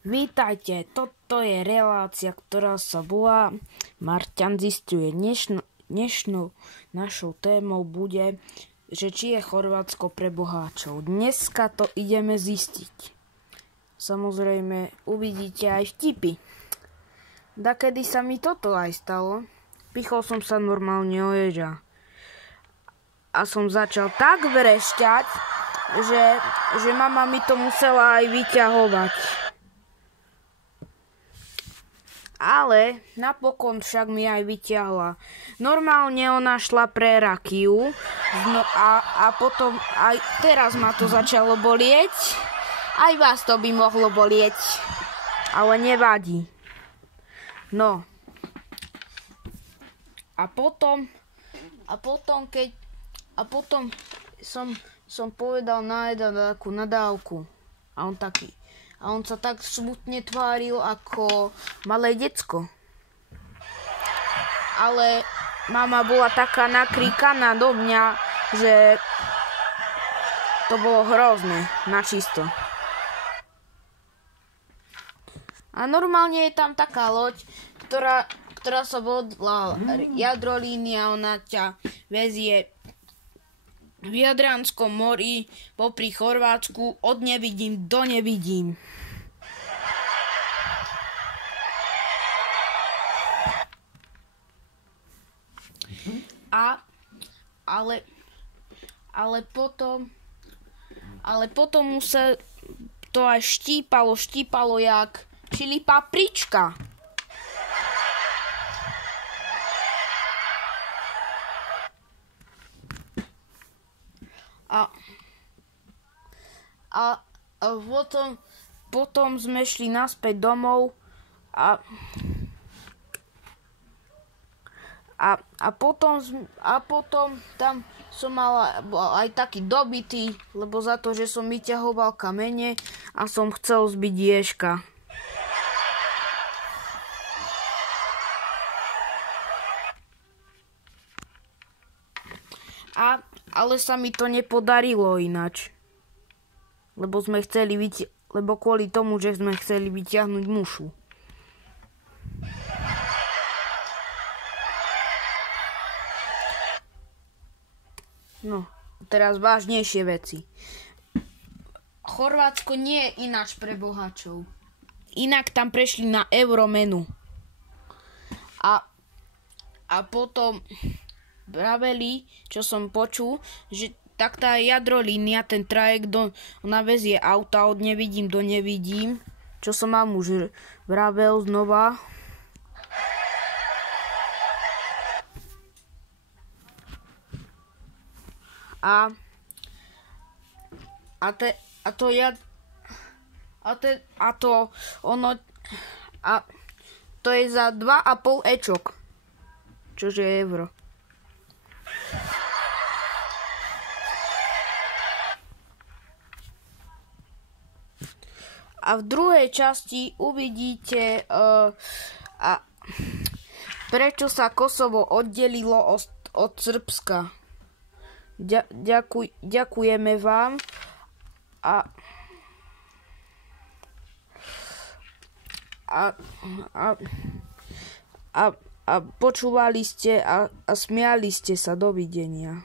Vítajte, toto je relácia, ktorá sa volá Marťan zisťuje. Dnešnou našou témou bude, že či je Chorvátsko pre boháčov. Dneska to ideme zistiť. Samozrejme, uvidíte aj vtipy. Dakedy sa mi toto aj stalo. Pichol som sa normálne o ježa. A som začal tak vrešťať, že mama mi to musela aj vyťahovať. Ale napokon však mi aj vyťahla. Normálne ona šla pre rakiu a potom aj teraz ma to začalo bolieť. Aj vás to by mohlo bolieť. Ale nevadí. No. A potom som povedal na jeden takú nadávku. A on sa tak smutne tváril ako malé decko. Ale mama bola taká nakríkaná do mňa, že to bolo hrozné, načisto. A normálne je tam taká loď, ktorá sa volá Jadrolínia, ona ťa vezie v Jadranskom mori popri Chorvátsku od nevidím do nevidím. Ale potom mu sa to aj štípalo jak čili paprička. A potom sme šli naspäť domov a potom tam som mal aj taký dobitý, lebo za to, že som vyťahoval kamene a som chcel zbiť ježka. Ale sa mi to nepodarilo ináč. Lebo kvôli tomu, že sme chceli vyťahnuť mušu. No, teraz vážnejšie veci. Chorvátsko nie je ináč pre boháčov. Inak tam prešli na euromenu. A potom vraveli, čo som počul, že tak tá jadrolínia, ten trajekt, ona vezie auta od nevidím do nevidím, čo som vám už vravel znova. To je za 2,5 ečok, čože je euro. A v druhej časti uvidíte, prečo sa Kosovo oddelilo od Srbska. Ďakujeme vám a počúvali ste a smiali ste sa. Dovidenia.